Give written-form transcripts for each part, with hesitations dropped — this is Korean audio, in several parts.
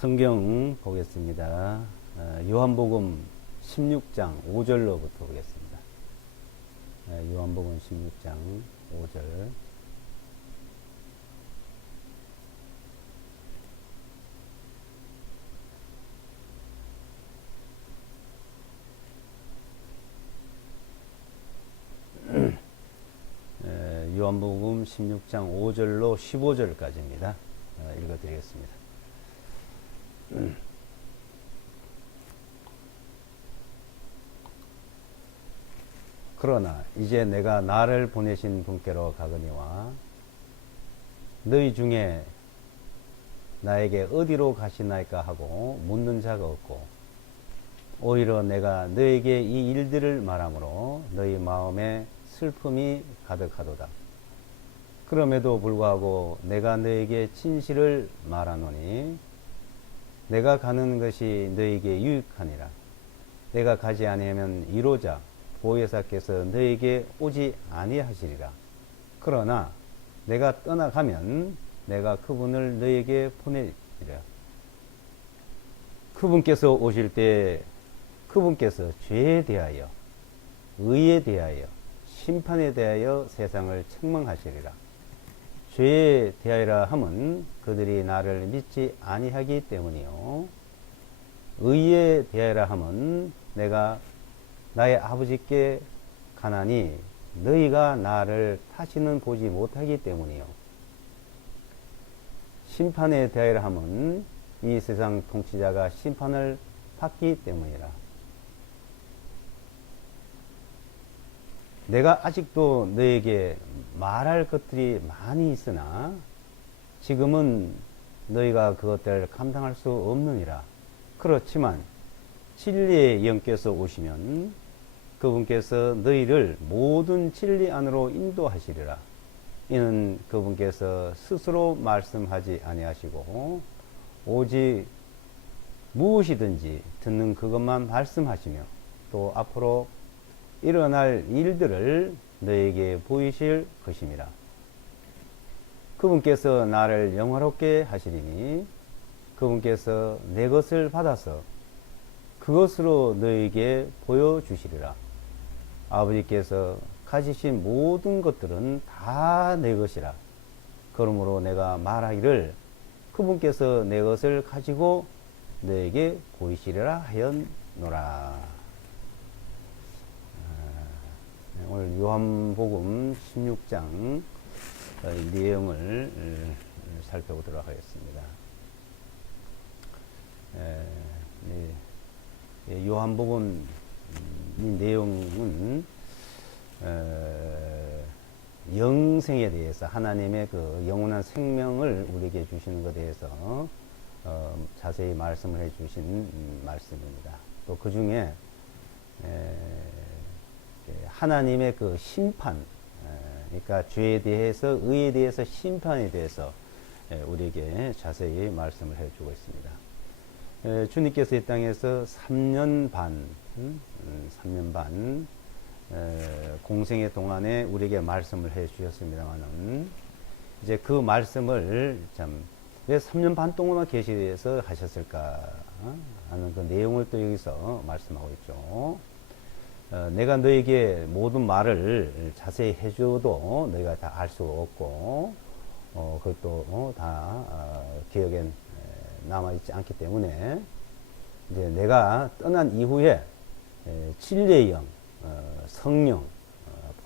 성경 보겠습니다. 요한복음 16장 5절로부터 보겠습니다. 요한복음 16장 5절. 요한복음 16장 5절로 15절까지입니다. 읽어드리겠습니다. 그러나 이제 내가 나를 보내신 분께로 가거니와 너희 중에 나에게 어디로 가시나이까 하고 묻는 자가 없고 오히려 내가 너에게 이 일들을 말함으로 너희 마음에 슬픔이 가득하도다. 그럼에도 불구하고 내가 너에게 진실을 말하노니 내가 가는 것이 너에게 유익하니라. 내가 가지 아니하면 이로자 보혜사께서 너에게 오지 아니하시리라. 그러나 내가 떠나가면 내가 그분을 너에게 보내리라. 그분께서 오실 때 그분께서 죄에 대하여 의에 대하여 심판에 대하여 세상을 책망하시리라. 죄에 대하여라 함은 그들이 나를 믿지 아니하기 때문이요 의에 대하여라 함은 내가 나의 아버지께 가나니 너희가 나를 다시는 보지 못하기 때문이요 심판에 대하여라 함은 이 세상 통치자가 심판을 받기 때문이라. 내가 아직도 너에게 말할 것들이 많이 있으나 지금은 너희가 그것들을 감당할 수 없느니라. 그렇지만 진리의 영께서 오시면 그분께서 너희를 모든 진리 안으로 인도하시리라. 이는 그분께서 스스로 말씀하지 아니하시고 오직 무엇이든지 듣는 그것만 말씀하시며 또 앞으로 일어날 일들을 너에게 보이실 것입니다. 그분께서 나를 영화롭게 하시리니 그분께서 내 것을 받아서 그것으로 너에게 보여주시리라. 아버지께서 가지신 모든 것들은 다 내 것이라. 그러므로 내가 말하기를 그분께서 내 것을 가지고 너에게 보이시리라 하였노라. 오늘 요한복음 16장 내용을 살펴보도록 하겠습니다. 요한복음 이 내용은 영생에 대해서 하나님의 그 영원한 생명을 우리에게 주시는 것에 대해서 자세히 말씀을 해 주신 말씀입니다. 또 그 중에 하나님의 그 심판, 그러니까 죄에 대해서 의에 대해서 심판에 대해서 우리에게 자세히 말씀을 해주고 있습니다. 주님께서 이 땅에서 3년 반 공생의 동안에 우리에게 말씀을 해주셨습니다만은 이제 그 말씀을 왜 3년 반 동안만 계시에서 하셨을까 하는 그 내용을 또 여기서 말씀하고 있죠. 내가 너에게 모든 말을 자세히 해줘도 너희가 다 알 수 없고 그것도 다 기억에 남아있지 않기 때문에 이제 내가 떠난 이후에 진리의 영, 성령,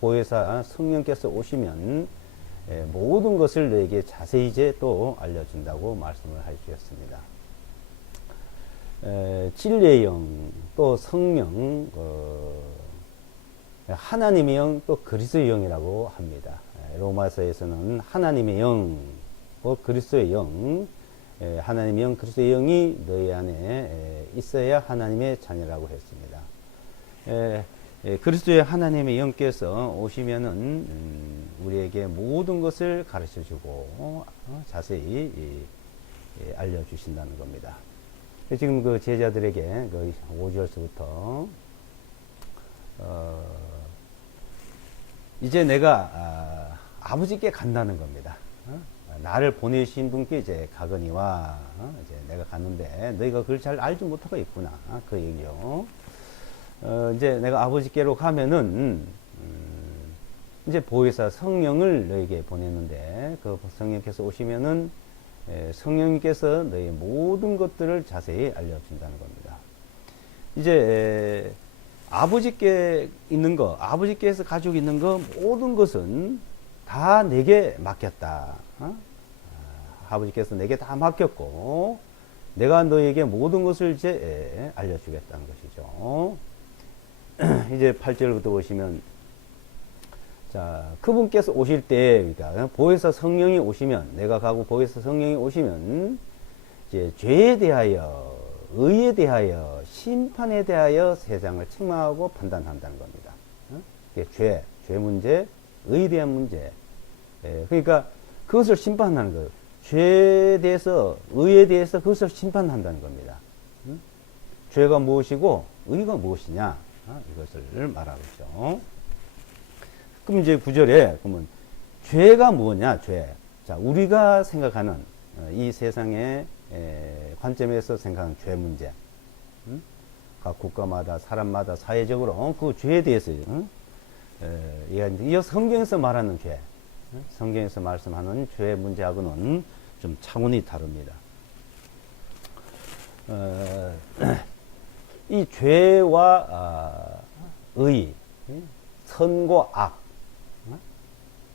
보혜사 성령께서 오시면 모든 것을 너에게 자세히 이제 또 알려준다고 말씀을 해주셨습니다. 진리의 영, 또 성령, 하나님의 영, 또 그리스도의 영이라고 합니다. 로마서에서는 하나님의 영, 그리스도의 영, 하나님의 영, 그리스도의 영이 너희 안에 있어야 하나님의 자녀라고 했습니다. 그리스도의 하나님의 영께서 오시면은 우리에게 모든 것을 가르쳐주고 자세히 알려주신다는 겁니다. 지금 그 제자들에게 그 5절서부터 이제 내가 아버지께 간다는 겁니다. 나를 보내신 분께 이제 가거니와 이제 내가 갔는데 너희가 그걸 잘 알지 못하고 있구나. 그 얘기요. 이제 내가 아버지께로 가면은 이제 보혜사 성령을 너에게 보냈는데 그 성령께서 오시면은 성령님께서 너희 모든 것들을 자세히 알려준다는 겁니다. 이제 아버지께 있는 거, 아버지께서 가지고 있는 거 모든 것은 다 내게 맡겼다. 아버지께서 내게 다 맡겼고 내가 너에게 모든 것을 이제 알려주겠다는 것이죠. 이제 8절부터 보시면 자, 그분께서 오실 때, 그러니까 보혜사 성령이 오시면, 내가 가고 보혜사 성령이 오시면 이제 죄에 대하여, 의에 대하여, 심판에 대하여 세상을 책망하고 판단한다는 겁니다. 이게 죄 문제, 의에 대한 문제. 그러니까 그것을 심판하는 거예요. 죄에 대해서, 의에 대해서 그것을 심판한다는 겁니다. 죄가 무엇이고 의가 무엇이냐, 이것을 말하고 있죠. 그럼 이제 9절에 그러면 죄가 뭐냐, 죄. 자, 우리가 생각하는 이 세상의 관점에서 생각하는 죄 문제. 각 국가마다 사람마다 사회적으로 그 죄에 대해서 이 성경에서 말하는 죄, 성경에서 말씀하는 죄 문제하고는 좀 차원이 다릅니다. 이 죄와 의, 선과 악,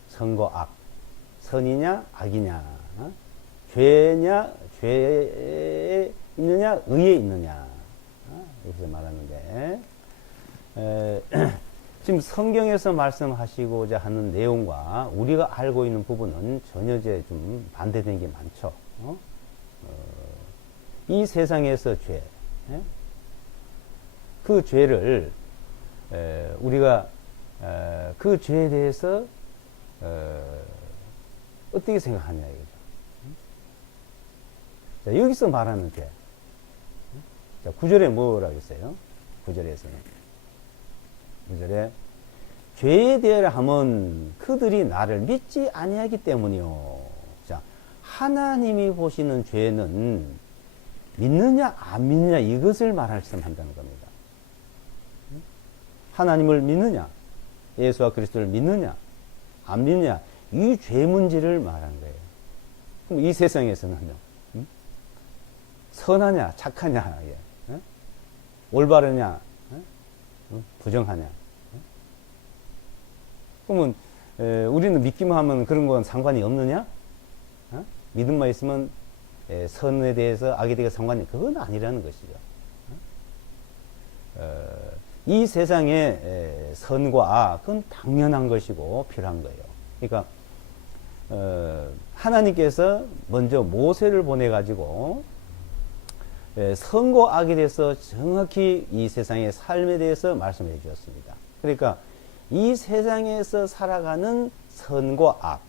선과 악, 선이냐 악이냐, 죄냐 죄에 있느냐 의에 있느냐, 이렇게 말하는데 지금 성경에서 말씀하시고자 하는 내용과 우리가 알고 있는 부분은 전혀 이제 좀 반대되는 게 많죠. 이 세상에서 죄, 그 죄를 우리가 그 죄에 대해서 어떻게 생각하냐 이거죠. 자, 여기서 말하는 죄. 자, 9절에 뭐라고 했어요? 9절에서는 9절에 죄에 대하여 하면 그들이 나를 믿지 아니하기 때문이요. 자, 하나님이 보시는 죄는 믿느냐 안 믿느냐 이것을 말씀한다는 겁니다. 하나님을 믿느냐, 예수와 그리스도를 믿느냐 안 믿느냐, 이 죄 문제를 말하는 거예요. 그럼 이 세상에서는요, 선하냐 착하냐, 올바르냐 부정하냐. 그러면 우리는 믿기만 하면 그런 건 상관이 없느냐? 믿음만 있으면 선에 대해서 악에 대해서 상관이, 그건 아니라는 것이죠. 이 세상의 선과 악, 그건 당연한 것이고 필요한 거예요. 그러니까 하나님께서 먼저 모세를 보내가지고 선과 악에 대해서 정확히 이 세상의 삶에 대해서 말씀해 주셨습니다. 그러니까 이 세상에서 살아가는 선과 악,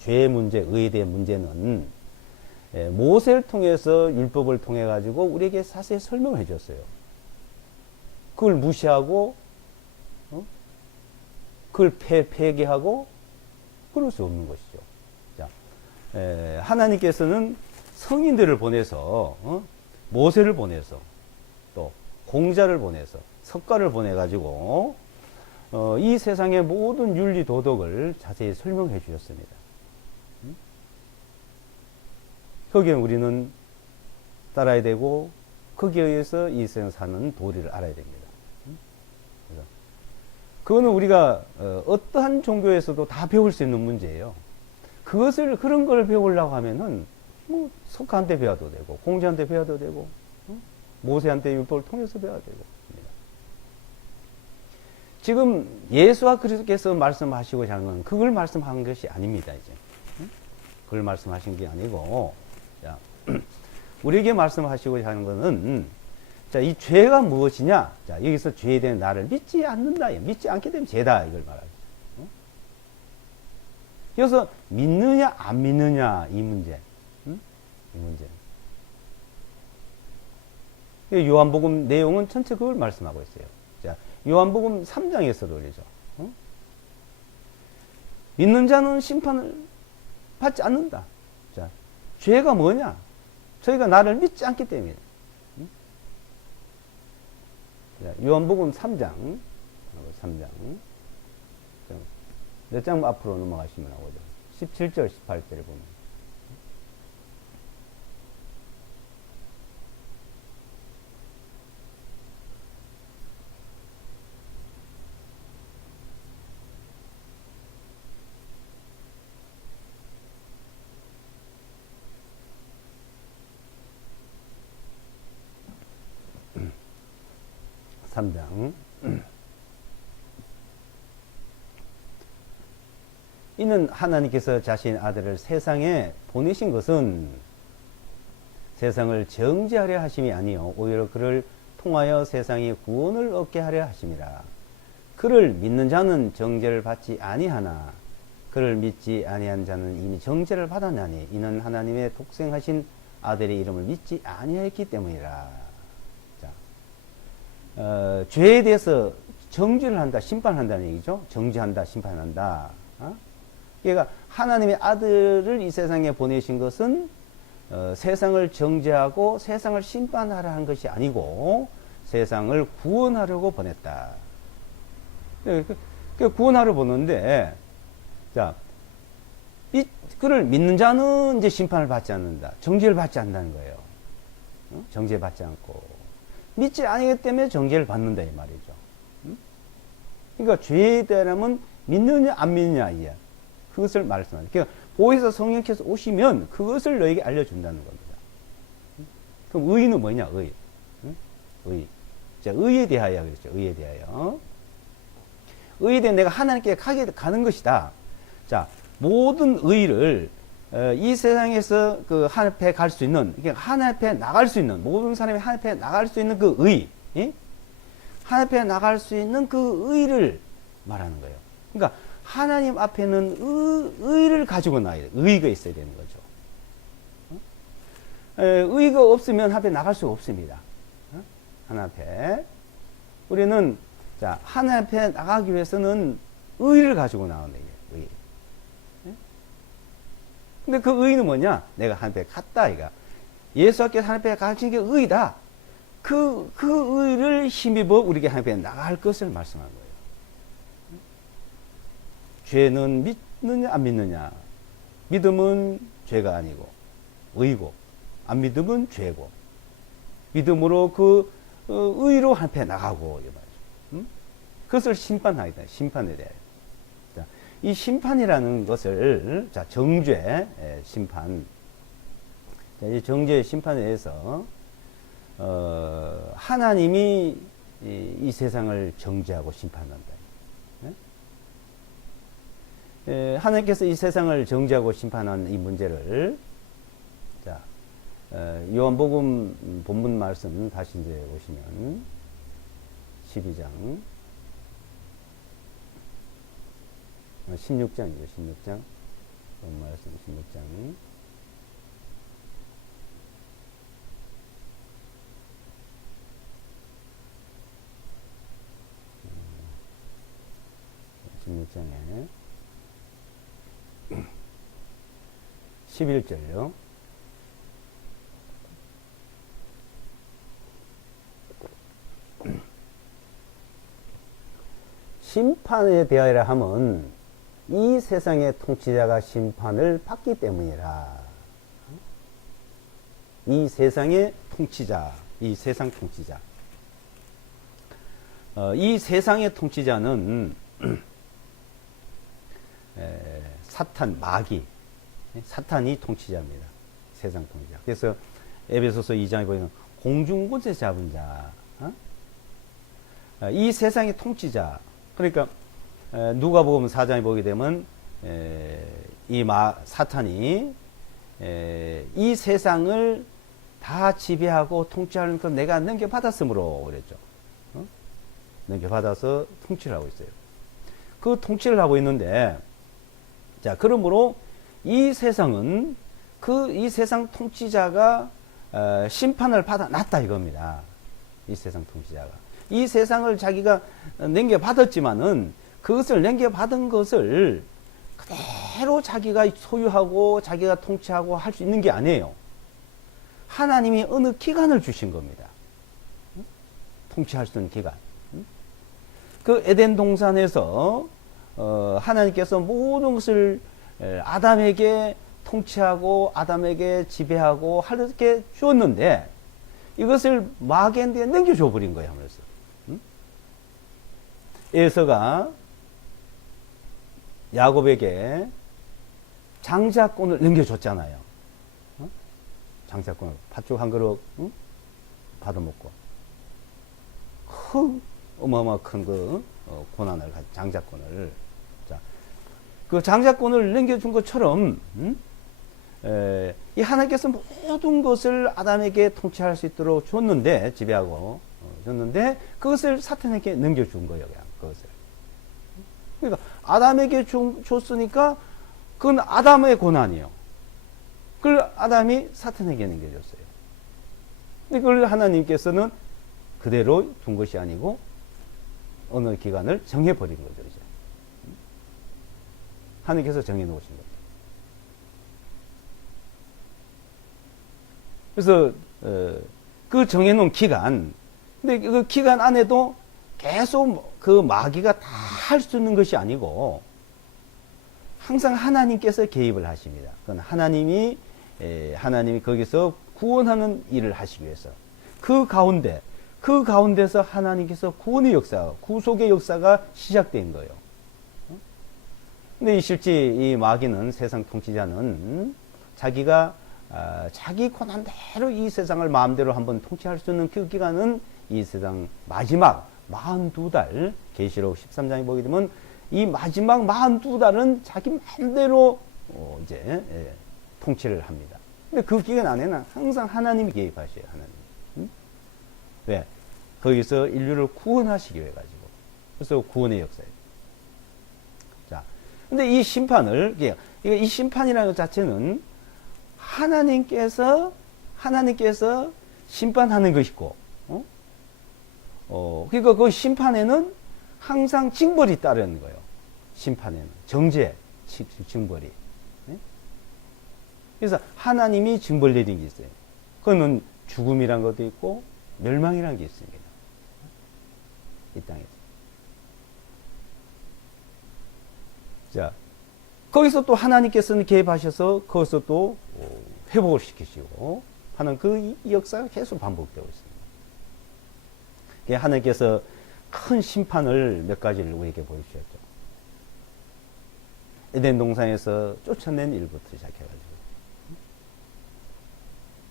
죄의 문제, 의에 대한 문제는 모세를 통해서 율법을 통해 가지고 우리에게 자세히 설명해 줬어요. 그걸 무시하고 그걸 폐기하고 그럴 수 없는 것이죠. 자, 하나님께서는 성인들을 보내서 모세를 보내서 또 공자를 보내서 석가를 보내 가지고 이 세상의 모든 윤리 도덕을 자세히 설명해 주셨습니다. 거기에 우리는 따라야 되고 거기에 의해서 이 세상 사는 도리를 알아야 됩니다. 그래서 그거는 우리가 어떠한 종교에서도 다 배울 수 있는 문제예요. 그런 걸 배우려고 하면은 뭐 석가한테 배워도 되고 공자한테 배워도 되고 모세한테 율법을 통해서 배워야 되고. 지금 예수와 그리스도께서 말씀하시고자 하는 건 그걸 말씀한 것이 아닙니다. 이제 그걸 말씀하신 게 아니고, 자, 우리에게 말씀하시고자 하는 것은, 자, 이 죄가 무엇이냐? 자, 여기서 죄에 대한 나를 믿지 않는다, 믿지 않게 되면 죄다, 이걸 말하죠. 그래서 믿느냐 안 믿느냐 이 문제, 이 문제. 요한복음 내용은 전체 그걸 말씀하고 있어요. 자, 요한복음 3장에서도 그러죠. 믿는 자는 심판을 받지 않는다. 자, 죄가 뭐냐? 저희가 나를 믿지 않기 때문에. 요한복음 3장. 몇 장 앞으로 넘어가시면 나오죠. 17절, 18절을 보면. 삼장 이는 하나님께서 자신 아들을 세상에 보내신 것은 세상을 정죄하려 하심이 아니요 오히려 그를 통하여 세상이 구원을 얻게 하려 하심이라. 그를 믿는 자는 정죄를 받지 아니하나 그를 믿지 아니한 자는 이미 정죄를 받았나니 이는 하나님의 독생하신 아들의 이름을 믿지 아니하였기 때문이라. 자, 죄에 대해서 정죄를 한다, 심판한다는 얘기죠. 정죄한다, 심판한다. 그러니까 하나님의 아들을 이 세상에 보내신 것은 세상을 정죄하고 세상을 심판하려 한 것이 아니고 세상을 구원하려고 보냈다. 구원하려 보는데, 자, 그를 믿는 자는 이제 심판을 받지 않는다. 정죄를 받지 않는다는 거예요. 정죄 받지 않고. 믿지 아니기 때문에 정죄를 받는다, 이 말이죠. 그러니까 죄에 대하면 믿느냐, 안 믿느냐, 이야. 그것을 말씀하는. 그러니까 보혜사 성령께서 오시면 그것을 너에게 알려준다는 겁니다. 그럼 의는 뭐냐? 의. 의. 자, 의에 대하여 그랬죠. 의에 대하여. 의에 대해 내가 하나님께 가는 것이다. 자, 모든 의를 이 세상에서 그 하나님 앞에 갈 수 있는, 그러니까 하나님 앞에 나갈 수 있는, 모든 사람이 하나님 앞에 나갈 수 있는 그 의, 하나님 앞에 나갈 수 있는 그 의를 말하는 거예요. 그러니까 하나님 앞에는 의를 가지고 나야 돼. 의가 있어야 되는 거죠. 의가 없으면 하나님 앞에 나갈 수가 없습니다. 하나님 앞에. 우리는, 자, 하나님 앞에 나가기 위해서는 의를 가지고 나오는 거예요. 의. 근데 그 의는 뭐냐? 내가 하나님 앞에 갔다, 이가. 예수께서 하나님 앞에 가신 게 의다. 그 의를 힘입어 우리에게 하나님 앞에 나갈 것을 말씀하는 거예요. 죄는 믿느냐 안 믿느냐. 믿음은 죄가 아니고 의고, 안 믿음은 죄고, 믿음으로 그 의로 한 앞에 나가고, 이 말이죠. 그것을 심판하게 돼. 심판에 대해. 자, 이 심판이라는 것을, 자, 정죄 심판. 자, 이 정죄 심판에 대해서 하나님이 이 세상을 정죄하고 심판한다. 하나님께서 이 세상을 정죄하고 심판한 이 문제를, 자, 요한복음 본문 말씀 다시 이제 보시면 12장 16장이죠. 16장 본문 말씀 16장 16장에 11절요. 심판에 대하여 하면 이 세상의 통치자가 심판을 받기 때문이라. 이 세상의 통치자, 이 세상 통치자. 이 세상의 통치자는 사탄, 마귀, 사탄이 통치자입니다. 세상 통치자. 그래서 에베소서 2장에 보면 공중권세 잡은 자, 이 세상의 통치자. 그러니까 누가복음 4장에 보게 되면 사탄이 이 세상을 다 지배하고 통치하는 걸 내가 넘겨받았으므로 그랬죠. 넘겨받아서 통치를 하고 있어요. 그 통치를 하고 있는데, 자, 그러므로 이 세상은 이 세상 통치자가 심판을 받아놨다 이겁니다. 이 세상 통치자가. 이 세상을 자기가 넘겨받았지만은 그것을 넘겨받은 것을 그대로 자기가 소유하고 자기가 통치하고 할 수 있는 게 아니에요. 하나님이 어느 기간을 주신 겁니다. 통치할 수 있는 기간. 그 에덴 동산에서 하나님께서 모든 것을 아담에게 통치하고 아담에게 지배하고 하게 주었는데 이것을 마귀한테 넘겨줘 버린 거예요. 하면서 에서가 야곱에게 장자권을 넘겨줬잖아요. 장자권을 팥죽 한 그릇 받아먹고 어마어마 큰 그 고난을 가진 장자권을, 자, 그 장자권을 넘겨준 것처럼 이 하나님께서 모든 것을 아담에게 통치할 수 있도록 줬는데, 지배하고 줬는데 그것을 사탄에게 넘겨준 거예요. 그냥 그것을. 그러니까 아담에게 줬으니까 그건 아담의 고난이에요. 그걸 아담이 사탄에게 넘겨줬어요. 근데 그걸 하나님께서는 그대로 둔 것이 아니고 어느 기간을 정해버린 거죠. 이제. 하나님께서 정해놓으신 거죠. 그래서 그 정해놓은 기간, 근데 그 기간 안에도 계속 그 마귀가 다 할 수 있는 것이 아니고 항상 하나님께서 개입을 하십니다. 그건 하나님이 거기서 구원하는 일을 하시기 위해서 그 가운데서 하나님께서 구원의 역사, 구속의 역사가 시작된 거예요. 근데 실제 이 마귀는, 세상 통치자는 자기가 자기 고난대로 이 세상을 마음대로 한번 통치할 수 있는 그 기간은 이 세상 마지막 42달, 계시록 13장에 보게 되면 이 마지막 42달은 자기 마음대로 이제 통치를 합니다. 근데 그 기간 안에는 항상 하나님이 개입하셔요. 하나님. 왜? 거기서 인류를 구원하시기 위해 가지고. 그래서 구원의 역사예요. 자, 근데 이 심판을, 이 심판이라는 것 자체는 하나님께서 심판하는 것이고, 그러니까 그 심판에는 항상 징벌이 따르는 거예요. 심판에는. 정죄, 징벌이. 그래서 하나님이 징벌 내린 게 있어요. 그거는 죽음이란 것도 있고, 멸망이라는 게 있습니다. 이 땅에서. 자, 거기서 또 하나님께서는 개입하셔서 거기서 또 회복을 시키시고 하는 그 역사가 계속 반복되고 있습니다. 하나님께서 큰 심판을 몇 가지를 우리에게 보여주셨죠. 에덴 동산에서 쫓아낸 일부터 시작해가지고,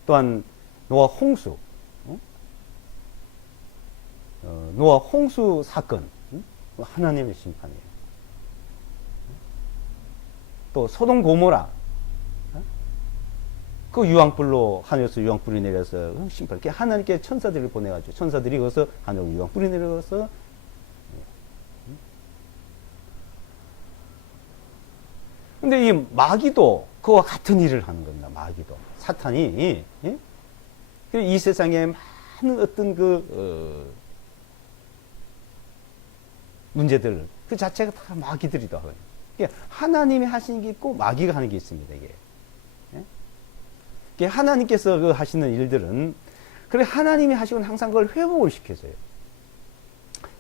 또한 노아 홍수, 노아 홍수 사건, 하나님의 심판이에요. 또 소돔 고모라, 그 유황불로, 하늘에서 유황불이 내려서 심판. 하나님께 천사들을 보내가지고 천사들이 거기서 하늘로 유황불이 내려서. 근데 이 마귀도 그와 같은 일을 하는 겁니다. 마귀도, 사탄이 이 세상에 많은 어떤 문제들 그 자체가 다 마귀들이다. 하나님이 하시는 게 있고 마귀가 하는 게 있습니다. 이게. 하나님께서 하시는 일들은, 그래, 하나님이 하시고는 항상 그걸 회복을 시켜줘요.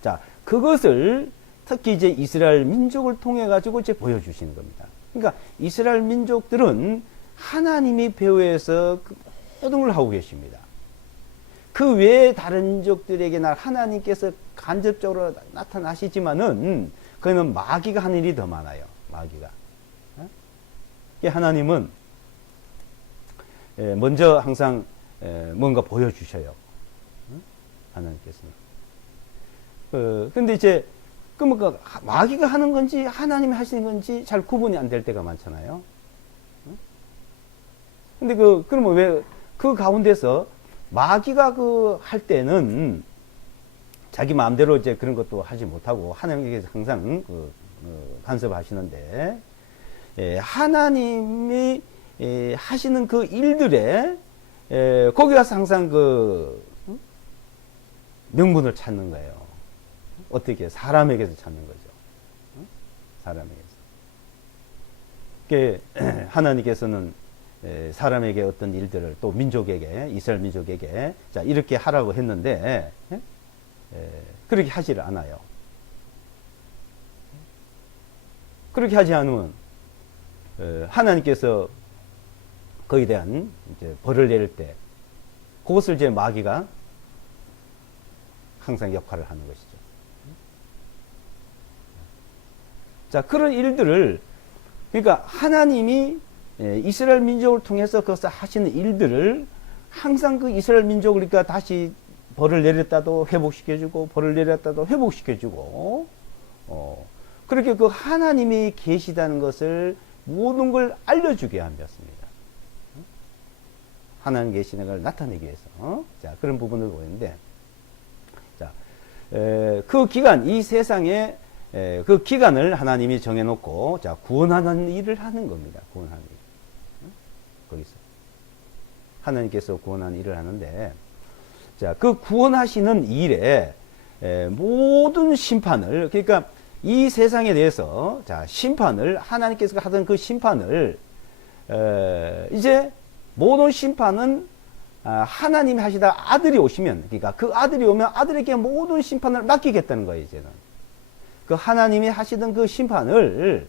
자, 그것을 특히 이제 이스라엘 민족을 통해 가지고 이제 보여주시는 겁니다. 그러니까 이스라엘 민족들은 하나님이 배후에서 그 모든 걸 하고 계십니다. 그 외에 다른 민족들에게 하나님께서 간접적으로 나타나시지만은 그는 마귀가 하는 일이 더 많아요. 마귀가. 하나님은 먼저 항상 뭔가 보여주셔요. 하나님께서는. 근데 이제, 그러니까 마귀가 하는 건지 하나님이 하시는 건지 잘 구분이 안 될 때가 많잖아요. 근데 그러면 왜 그 가운데서 마귀가 할 때는 자기 마음대로 이제 그런 것도 하지 못하고 하나님께서 항상 간섭을 하시는데, 하나님이 하시는 그 일들에 거기 가서 항상 명분을 찾는 거예요. 어떻게? 사람에게서 찾는 거죠. 사람에게서. 그 하나님께서는 사람에게 어떤 일들을 또 민족에게, 이스라엘 민족에게 자 이렇게 하라고 했는데 그렇게 하지를 않아요. 그렇게 하지 않으면 하나님께서 그에 대한 이제 벌을 내릴 때 그것을 이제 마귀가 항상 역할을 하는 것이죠. 자, 그런 일들을 그러니까 하나님이 이스라엘 민족을 통해서 그것을 하시는 일들을 항상 그 이스라엘 민족을 그러니까 다시 벌을 내렸다도 회복시켜주고 벌을 내렸다도 회복시켜주고 그렇게 그 하나님이 계시다는 것을 모든 걸 알려주게 하였습니다. 하나님 계시는 걸 나타내기 위해서 자 그런 부분을 보이는데 자 그 기간 이 세상에 그 기간을 하나님이 정해놓고 자 구원하는 일을 하는 겁니다. 구원하는 일. 거기서 하나님께서 구원하는 일을 하는데 자 그 구원하시는 일에 모든 심판을 그러니까 이 세상에 대해서 자 심판을 하나님께서 하던 그 심판을 이제 모든 심판은 하나님이 하시다 아들이 오시면 그러니까 그 아들이 오면 아들에게 모든 심판을 맡기겠다는 거예요. 이제는 그 하나님이 하시던 그 심판을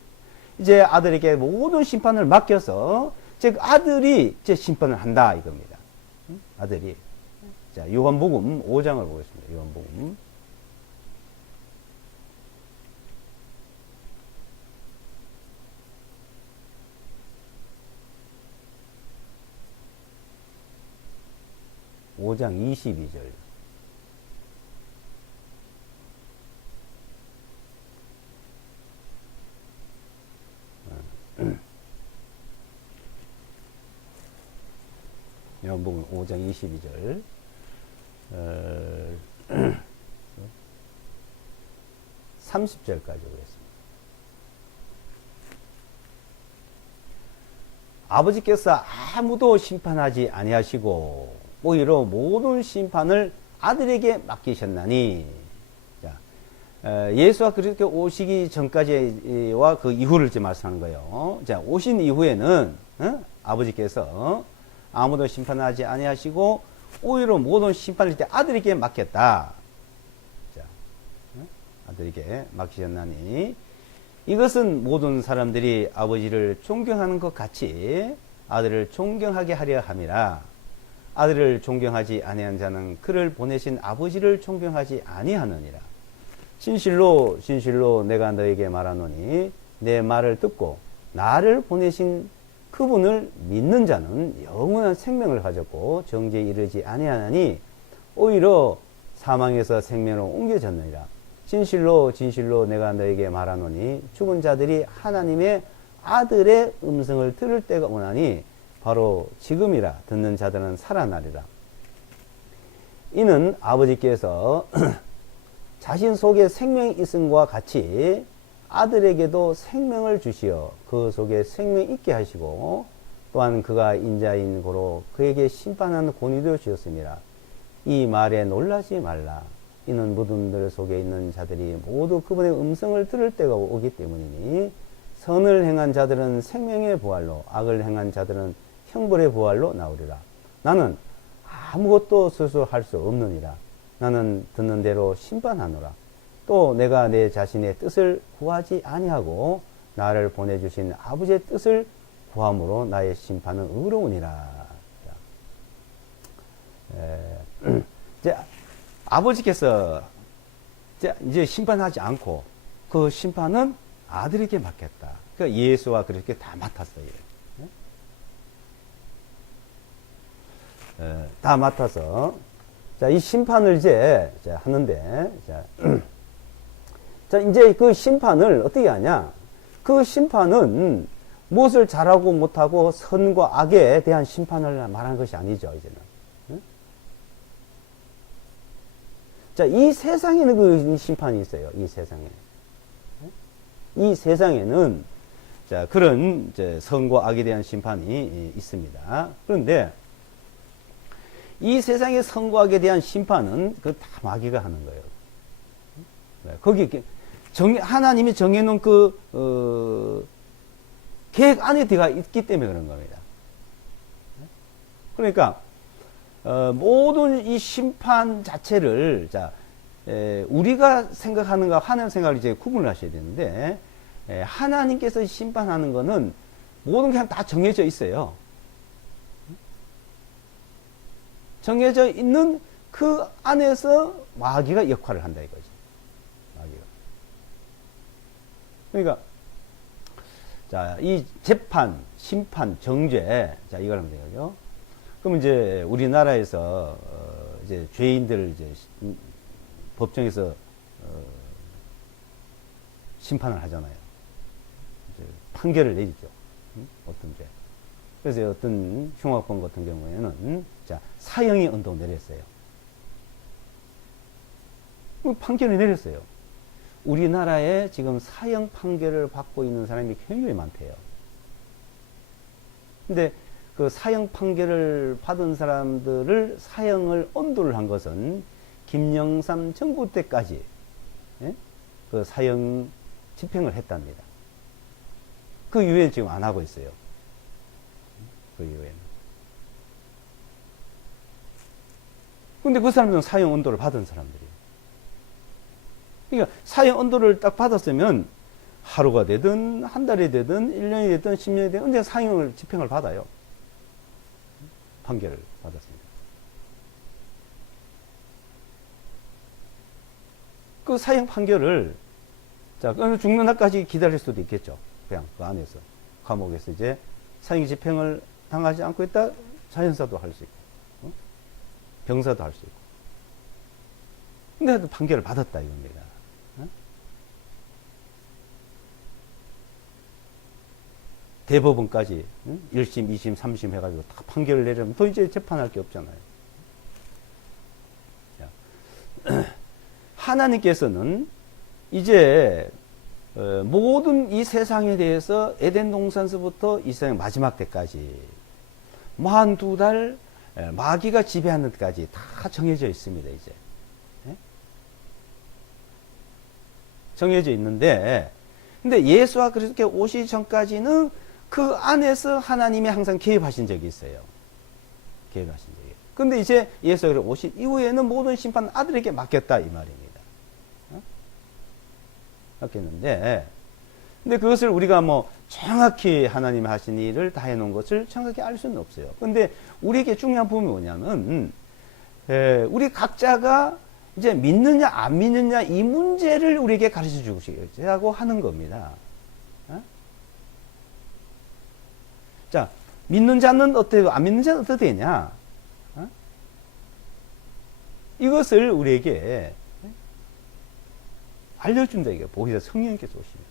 이제 아들에게 모든 심판을 맡겨서 즉 아들이 이제 심판을 한다 이겁니다. 아들이 자 요한복음 5장을 보겠습니다. 요한복음 5장 22절. 요한복음 5장 22절. 30절까지 보겠습니다. 아버지께서 아무도 심판하지 아니하시고 오히려 모든 심판을 아들에게 맡기셨나니 자, 예수가 그렇게 오시기 전까지와 그 이후를 이제 말씀하는 거예요. 자, 오신 이후에는 아버지께서 아무도 심판하지 아니하시고 오히려 모든 심판을 이제 아들에게 맡겼다. 자, 아들에게 맡기셨나니 이것은 모든 사람들이 아버지를 존경하는 것 같이 아들을 존경하게 하려 함이라. 아들을 존경하지 아니한 자는 그를 보내신 아버지를 존경하지 아니하느니라. 진실로 진실로 내가 너에게 말하노니 내 말을 듣고 나를 보내신 그분을 믿는 자는 영원한 생명을 가졌고 정죄에 이르지 아니하나니 오히려 사망에서 생명으로 옮겨졌느니라. 진실로 진실로 내가 너에게 말하노니 죽은 자들이 하나님의 아들의 음성을 들을 때가 오나니 바로 지금이라. 듣는 자들은 살아나리라. 이는 아버지께서 자신 속에 생명이 있음과 같이 아들에게도 생명을 주시어 그 속에 생명이 있게 하시고 또한 그가 인자인 고로 그에게 심판하는 권위도 주셨습니다. 이 말에 놀라지 말라. 이는 무덤들 속에 있는 자들이 모두 그분의 음성을 들을 때가 오기 때문이니 선을 행한 자들은 생명의 부활로 악을 행한 자들은 형벌의 부활로 나오리라. 나는 아무것도 스스로 할 수 없느니라. 나는 듣는 대로 심판하노라. 또 내가 내 자신의 뜻을 구하지 아니하고 나를 보내주신 아버지의 뜻을 구함으로 나의 심판은 의로우니라. 이제 아버지께서 이제 심판하지 않고 그 심판은 아들에게 맡겼다. 그러니까 예수와 그렇게 다 맡았어요. 다 맡아서 자, 이 심판을 이제 하는데 자, 이제 그 심판을 어떻게 하냐? 그 심판은 무엇을 잘하고 못하고 선과 악에 대한 심판을 말하는 것이 아니죠, 이제는. 자, 이 세상에는 그 심판이 있어요. 이 세상에. 이 세상에는 자, 그런 이제 선과 악에 대한 심판이 있습니다. 그런데 이 세상의 선과 악에 대한 심판은 그 다 마귀가 하는 거예요. 거기 하나님이 정해놓은 계획 안에 들어가 있기 때문에 그런 겁니다. 그러니까 모든 이 심판 자체를 우리가 생각하는 거 하나님 생각을 이제 구분을 하셔야 되는데, 하나님께서 심판하는 거는 모든 게 그냥 다 정해져 있어요. 정해져 있는 그 안에서 마귀가 역할을 한다 이거지. 마귀가. 그러니까 자, 이 재판, 심판, 정죄, 자 이걸 하면 되죠. 그럼 이제 우리나라에서 이제 죄인들을 이제 법정에서 심판을 하잖아요. 이제 판결을 내리죠. 어떤 죄. 그래서 어떤 흉악범 같은 경우에는 자 사형이 언도 내렸어요. 판결을 내렸어요. 우리나라에 지금 사형 판결을 받고 있는 사람이 굉장히 많대요. 근데 그 사형 판결을 받은 사람들을 사형을 언도를 한 것은 김영삼 정부 때까지 그 사형 집행을 했답니다. 그 이후에 지금 안 하고 있어요. 그 이후에는. 근데 그 사람들은 사형 언도를 받은 사람들이에요. 그러니까 사형 언도를 딱 받았으면 하루가 되든 한 달이 되든 1년이 되든 10년이 되든 언제 사형을 집행을 받아요. 판결을 받았습니다. 그 사형 판결을 자, 죽는 날까지 기다릴 수도 있겠죠. 그냥 그 안에서 감옥에서 이제 사형 집행을 당하지 않고 있다 자연사도 할 수 있고 병사도 할 수 있고. 근데 판결을 받았다 이겁니다. 대법원까지 1심, 2심, 3심 해가지고 다 판결을 내려면 또 이제 재판할 게 없잖아요. 하나님께서는 이제 모든 이 세상에 대해서 에덴 동산서부터 이 세상 마지막 때까지 42달 마귀가 지배하는 데까지 다 정해져 있습니다. 이제 정해져 있는데, 근데 예수와 그렇게 오시기 전까지는 그 안에서 하나님이 항상 개입하신 적이 있어요. 개입하신 적이. 근데 이제 예수가 오신 이후에는 모든 심판 아들에게 맡겼다 이 말입니다. 맡겼는데, 근데 그것을 우리가 뭐 정확히 하나님이 하신 일을 다 해놓은 것을 정확히 알 수는 없어요. 근데 우리에게 중요한 부분이 뭐냐면, 우리 각자가 이제 믿느냐 안 믿느냐 이 문제를 우리에게 가르쳐 주시려고 하는 겁니다. 자, 믿는 자는 어때요? 안 믿는 자는 어떻게 되냐? 이것을 우리에게 알려준다 이게 보시다 성령님께서 오십니다.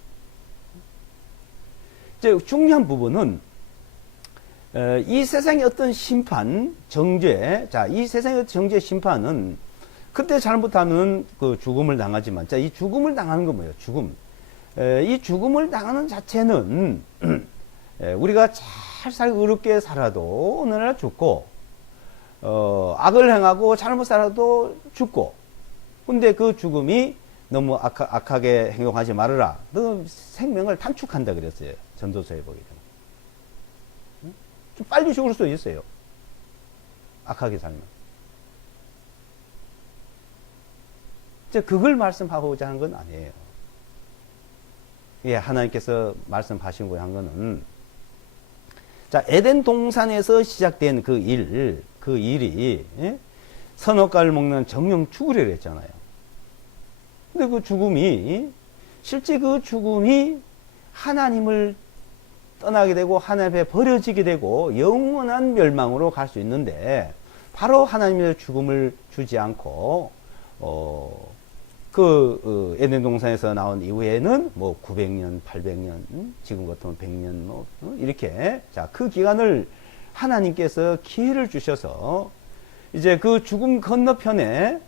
이제 중요한 부분은 이 세상의 어떤 심판, 정죄, 자, 이 세상의 정죄 심판은 그때 잘못하면 그 죽음을 당하지만, 자, 이 죽음을 당하는 건 뭐예요? 죽음. 이 죽음을 당하는 자체는 우리가 잘 의롭게 살아도 어느 날 죽고, 악을 행하고 잘못 살아도 죽고, 근데 그 죽음이 너무 악하게 행동하지 말아라. 너 생명을 단축한다 그랬어요. 전도서에 보게 되면. 좀 빨리 죽을 수 있어요. 악하게 살면. 그걸 말씀하고자 한 건 아니에요. 예, 하나님께서 말씀하신 거에 한 거는, 자, 에덴 동산에서 시작된 그 일이, 예? 선악과를 먹는 정령 죽으려 했잖아요. 근데 그 죽음이, 실제 그 죽음이 하나님을 떠나게 되고, 하나님 앞에 버려지게 되고, 영원한 멸망으로 갈 수 있는데, 바로 하나님의 죽음을 주지 않고, 에덴 동산에서 나온 이후에는 뭐 900년, 800년, 지금 같으면 100년, 이렇게. 자, 그 기간을 하나님께서 기회를 주셔서 이제 그 죽음 건너편에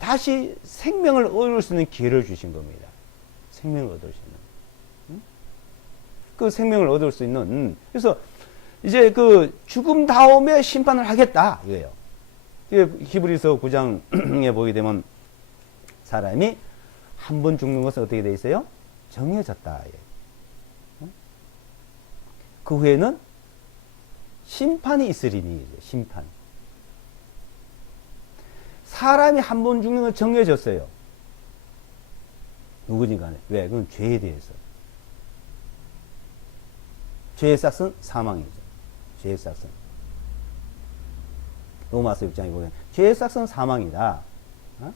다시 생명을 얻을 수 있는 기회를 주신 겁니다. 생명을 얻을 수 있는. 그 생명을 얻을 수 있는. 그래서 이제 그 죽음 다음에 심판을 하겠다. 이거예요. 히브리서 9장에 보게 되면 사람이 한 번 죽는 것은 어떻게 되어 있어요? 정해졌다. 그 후에는 심판이 있으리니. 심판. 사람이 한 번 죽는 건 정해졌어요. 누구든 간에. 왜? 그건 죄에 대해서. 죄의 싹은 사망이죠. 죄의 싹은. 로마서 6장에 보면 죄의 싹은 사망이다. 어?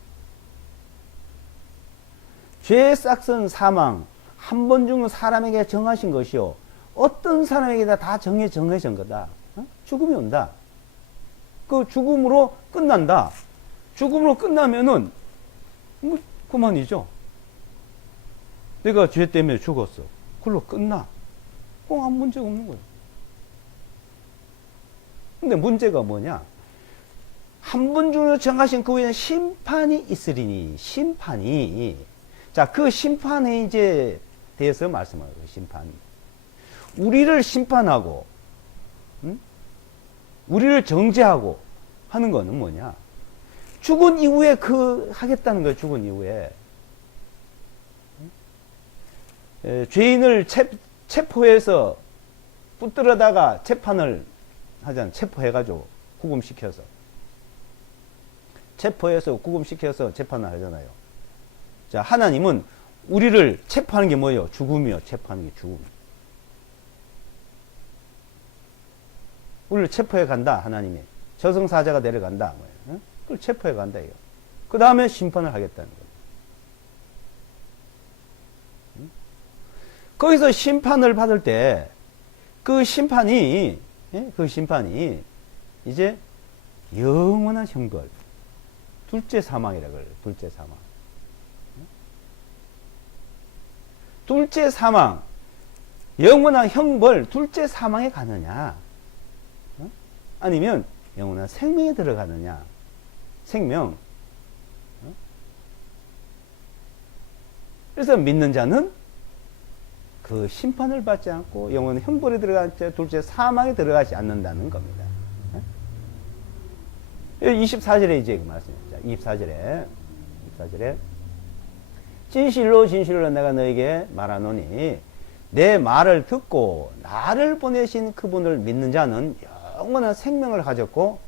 죄의 싹은 사망. 한 번 죽는 사람에게 정하신 것이요. 어떤 사람에게나 다 정해진 거다. 어? 죽음이 온다. 그 죽음으로 끝난다. 죽음으로 끝나면은 뭐 그만이죠. 내가 죄 때문에 죽었어. 그걸로 끝나. 아무 문제가 없는 거예요. 근데 문제가 뭐냐? 한 번 중에 정하신 그 후에는 심판이 있으리니. 심판이. 자, 그 심판에 이제 대해서 말씀하는 거예요. 심판. 우리를 심판하고, 우리를 정죄하고 하는 거는 뭐냐? 죽은 이후에 하겠다는 거예요. 죽은 이후에. 죄인을 체포해서 붙들어다가 재판을 하잖아요. 체포해가지고 구금시켜서. 체포해서 구금시켜서 재판을 하잖아요. 자, 하나님은 우리를 체포하는 게 뭐예요? 죽음이요. 체포하는 게 죽음. 우리를 체포해 간다. 하나님이. 저승사자가 내려간다. 뭐예요? 그걸 체포해 간다. 이거. 그 다음에 심판을 하겠다는 거예요. 거기서 심판을 받을 때 그 심판이 이제 영원한 형벌, 둘째 사망이라 그래요. 둘째 사망. 둘째 사망, 영원한 형벌, 둘째 사망에 가느냐, 아니면 영원한 생명에 들어가느냐. 생명. 그래서 믿는 자는 그 심판을 받지 않고 영원한 형벌에 들어가지, 둘째 사망에 들어가지 않는다는 겁니다. 24절에 이제 그 말씀입니다. 24절에 진실로 진실로 내가 너에게 말하노니 내 말을 듣고 나를 보내신 그분을 믿는 자는 영원한 생명을 가졌고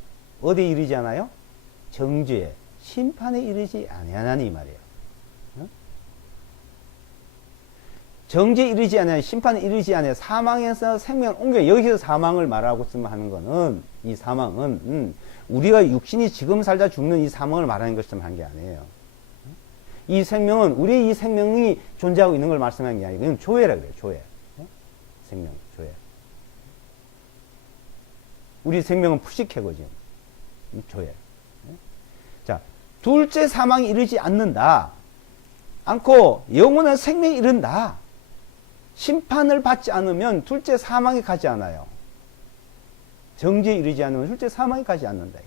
어디에 이르지 않아요? 정죄에 심판에 이르지 아니하나니 이 말이에요. 정죄에 이르지 않아요. 심판에 이르지 않아요. 사망에서 생명을 옮겨. 여기서 사망을 말하고 있으면 하는 거는, 이 사망은 우리가 육신이 지금 살다 죽는 이 사망을 말하는 것처럼 한 게 아니에요. 이 생명은 우리 이 생명이 존재하고 있는 걸 말씀하는 게 아니고 이건 조회라 그래요. 조회. 생명, 조회. 우리 생명은 푸시케거죠. 조회. 자, 둘째 사망이 이르지 않고 영원한 생명에 이른다. 심판을 받지 않으면 둘째 사망에 가지 않아요. 정죄에 이르지 않으면 둘째 사망에 가지 않는다.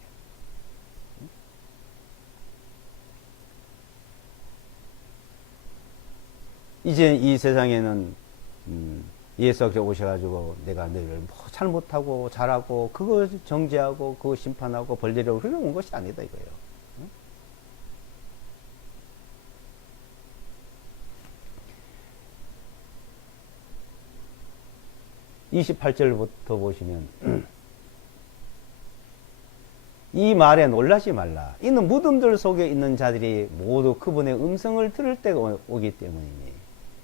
이제 이 세상에는 예수가 오셔가지고 내가 너희를 뭐 잘못하고 잘하고 그거 정죄하고 그거 심판하고 벌 내려고 그런 온 것이 아니다 이거예요. 28절부터 보시면 이 말에 놀라지 말라. 이는 무덤들 속에 있는 자들이 모두 그분의 음성을 들을 때가 오기 때문이니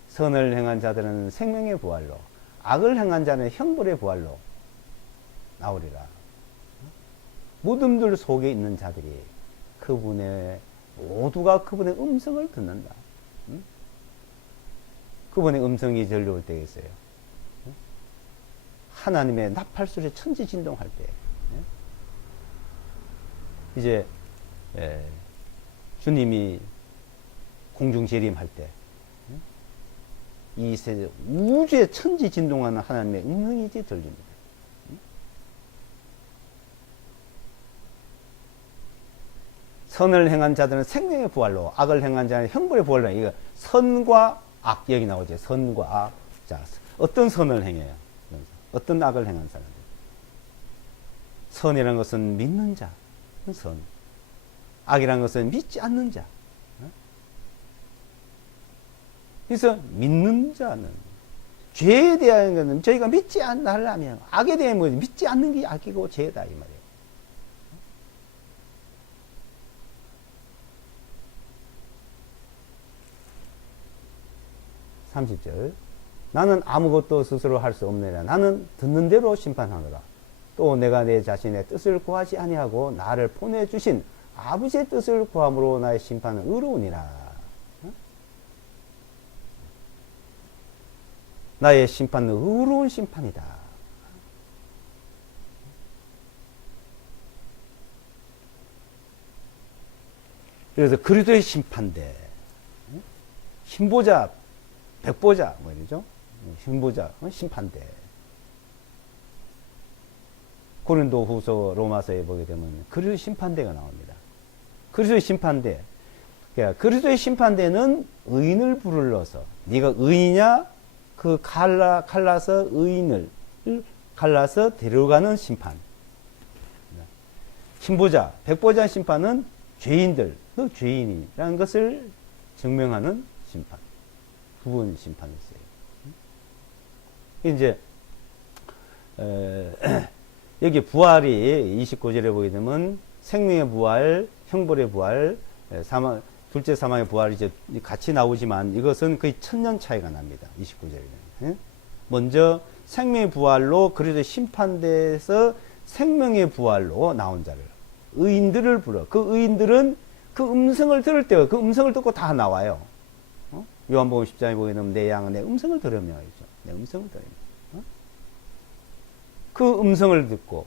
선을 행한 자들은 생명의 부활로 악을 행한 자는 형벌의 부활로 나오리라. 무덤들 속에 있는 자들이 모두가 그분의 음성을 듣는다. 그분의 음성이 들려올 때가 있어요. 하나님의 나팔소리 천지진동할 때, 이제 주님이 공중재림할 때, 이 세계 우주에 천지진동하는 하나님의 음성이 이제 들립니다. 선을 행한 자들은 생명의 부활로, 악을 행한 자는 형벌의 부활로. 이거 선과 악 여기 나오죠. 선과 악. 자, 어떤 선을 행해요? 어떤 악을 행한 사람들. 선이라는 것은 믿는 자, 선. 악이라는 것은 믿지 않는 자. 그래서 믿는 자는 죄에 대한 것은 저희가 믿지 않으려면, 악에 대한 뭐 믿지 않는 게 악이고 죄다 이 말이에요. 30절. 나는 아무것도 스스로 할 수 없느니라. 나는 듣는 대로 심판하노라. 또 내가 내 자신의 뜻을 구하지 아니하고 나를 보내주신 아버지의 뜻을 구함으로 나의 심판은 의로우니라. 나의 심판은 의로운 심판이다. 그래서 그리스도의 심판대, 신보자, 백보자, 뭐 이러죠? 신보자, 심판대. 고린도 후서 로마서에 보게 되면 그리스도의 심판대가 나옵니다. 그리스도의 심판대. 그러니까 그리스도의 심판대는 의인을 불러서, 네가 의인이냐? 그 갈라서 의인을 갈라서 데려가는 심판. 신보자, 백보자 심판은 죄인들, 그 죄인이라는 것을 증명하는 심판. 구분 심판이었어요. 이제 여기 부활이 29절에 보게 되면 생명의 부활, 형벌의 부활, 사망, 둘째 사망의 부활이 이제 같이 나오지만 이것은 거의 1000년 차이가 납니다. 29절에는. 먼저 생명의 부활로 그리스도의 심판대에서 생명의 부활로 나온 자를, 의인들을 불러. 그 의인들은 그 음성을 들을 때 그 음성을 듣고 다 나와요. 요한복음 10장에 보게 되면 내 양은 내 음성을 들으며 있죠. 내 음성을 들으며. 그 음성을 듣고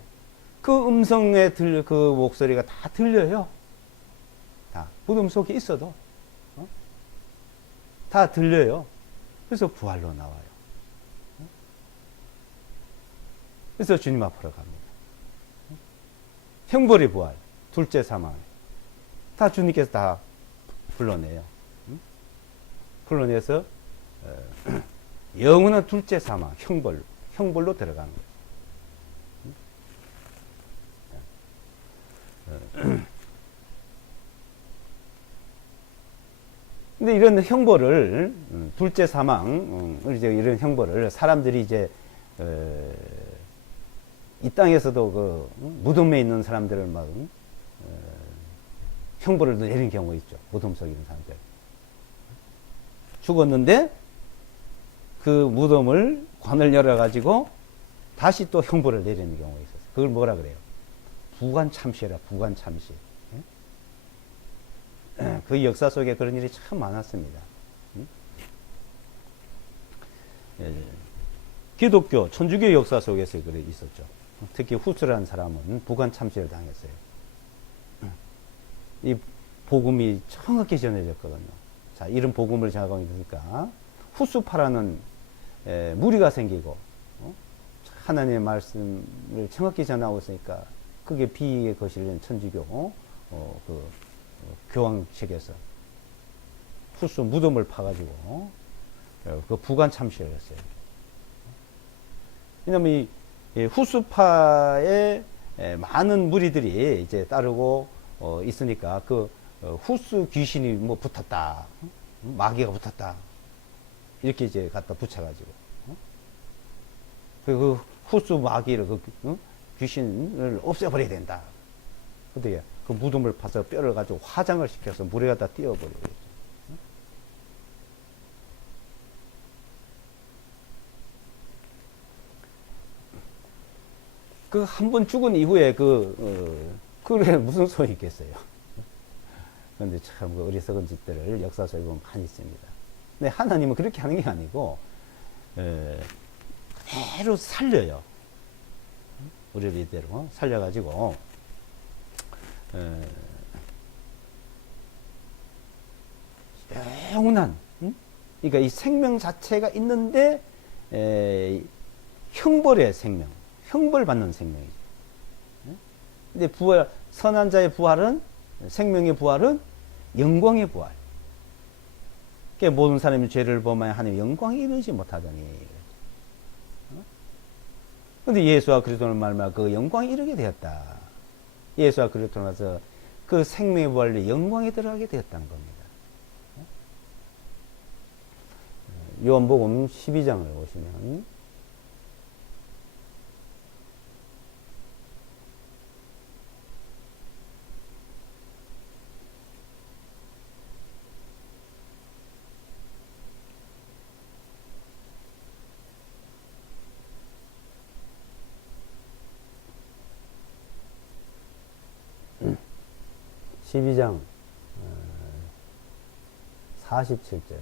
그 음성에 그 목소리가 다 들려요. 다 무덤 속에 있어도 다 들려요. 그래서 부활로 나와요. 그래서 주님 앞으로 갑니다. 형벌의 부활, 둘째 사망, 다 주님께서 다 불러내요. 불러내서 영원한 둘째 사망, 형벌로 들어가는 거예요. 근데 이런 형벌을, 둘째 사망, 이제 이런 형벌을 사람들이 이제, 이 땅에서도 그, 무덤에 있는 사람들을 막, 형벌을 내리는 경우가 있죠. 무덤 속에 있는 사람들. 죽었는데, 그 무덤을, 관을 열어가지고, 다시 또 형벌을 내리는 경우가 있었어요. 그걸 뭐라 그래요? 부관참시라, 부관참시. 그 역사 속에 그런 일이 참 많았습니다. 기독교, 천주교 역사 속에서 그래 있었죠. 특히 후스라는 사람은 부관참시를 당했어요. 이 복음이 정확히 전해졌거든요. 자, 이런 복음을 전하고 있으니까 후스파라는 무리가 생기고 하나님의 말씀을 정확히 전하고 있으니까 그게 비위에 거실린 천주교 교황 측에서 후스 무덤을 파가지고 그 부관 참시를 했어요. 왜냐면 이 후스파의 많은 무리들이 이제 따르고 있으니까 그 후스 귀신이 뭐 붙었다, 마귀가 붙었다 이렇게 이제 갖다 붙여가지고 그 후스 마귀를 귀신을 없애버려야 된다. 근데 그 무덤을 파서 뼈를 가지고 화장을 시켜서 물에 갖다 띄워버리고 있어요. 그 한 번 죽은 이후에 그래 무슨 소용이 있겠어요. 그런데 참 그 어리석은 짓들을 역사 속에 보면 많이 있습니다. 근데 하나님은 그렇게 하는 게 아니고 그대로 살려요. 우리를 이대로 살려가지고 영원한, 그러니까 이 생명 자체가 있는데 형벌의 생명, 형벌 받는 생명이죠. 근데 부활, 선한 자의 부활은, 생명의 부활은 영광의 부활. 그러니까 모든 사람이 죄를 범하여 하나님 영광에 이르지 못하더니. 근데 예수와 그리스도를 말미암아 그 영광에 이르게 되었다. 예수와 그리스도를 통해서 그 생명의 부활로 영광에 들어가게 되었다는 겁니다. 요한복음 12장을 보시면 12장 47절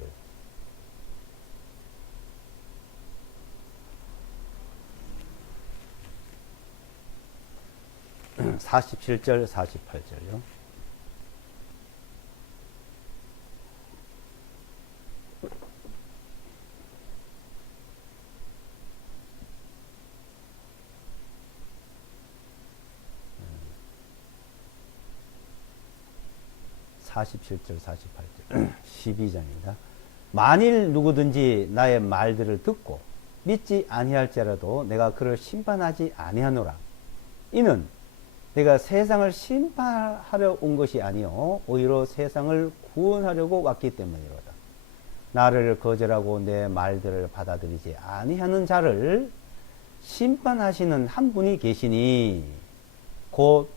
47절 48절요. (47절) (48절) 12장입니다. 만일 누구든지 나의 말들을 듣고 믿지 아니할지라도 내가 그를 심판하지 아니하노라. 이는 내가 세상을 심판하려 온 것이 아니요 오히려 세상을 구원하려고 왔기 때문이로다. 나를 거절하고 내 말들을 받아들이지 아니하는 자를 심판하시는 한 분이 계시니 곧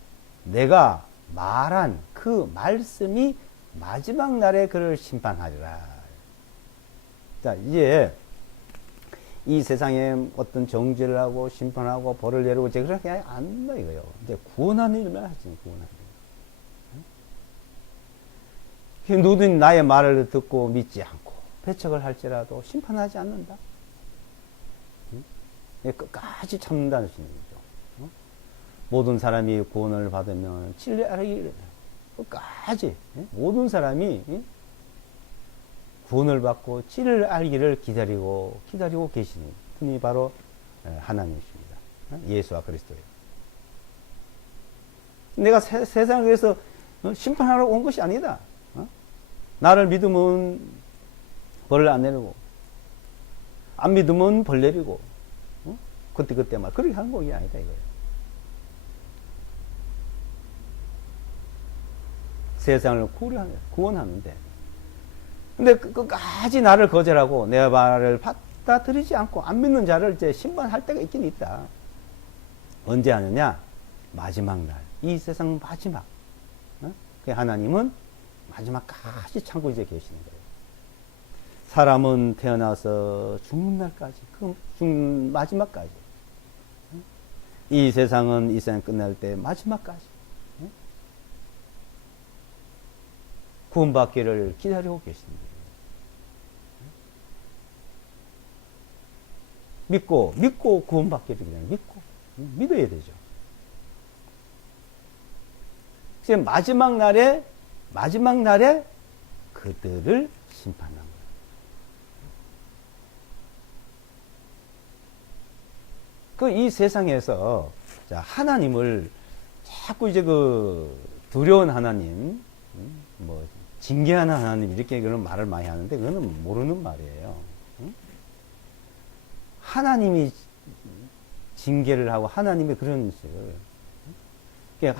내가 말한 그 말씀이 마지막 날에 그를 심판하리라. 자, 이제 이 세상에 어떤 정죄를 하고 심판하고 벌을 내리고 이제 그렇게 안 한다 이거예요. 이제 구원하는 일만 하지, 구원하는 일. 누구든 나의 말을 듣고 믿지 않고 배척을 할지라도 심판하지 않는다. 끝까지 참는다는 것이죠. 모든 사람이 구원을 받으면 진리하기를 끝까지 모든 사람이 구원을 받고 진리를 알기를 기다리고 계시는 분이 바로 하나님이십니다. 예수와 그리스도예요. 내가 세상을 위해서 심판하러 온 것이 아니다. 나를 믿으면 벌을 안 내리고 안 믿으면 벌 내리고 그때만 그렇게 하는 것이 아니다 이거예요. 세상을 구원하는데 근데 끝까지 나를 거절하고 내 말을 받아들이지 않고 안 믿는 자를 이제 심판할 때가 있긴 있다. 언제 하느냐? 마지막 날. 이 세상 마지막. 하나님은 마지막까지 참고 이제 계시는 거예요. 사람은 태어나서 죽는 날까지, 마지막까지. 이 세상은 이 세상 끝날 때 마지막까지. 구원받기를 기다리고 계십니다. 믿고 구원받기를 기다리고 믿어야 되죠. 지금 마지막 날에 그들을 심판한 거예요. 이 세상에서 하나님을 자꾸 이제 두려운 하나님, 징계하는 하나님 이렇게 그런 말을 많이 하는데 그거는 모르는 말이에요. 하나님이 징계를 하고 하나님의 그런 식을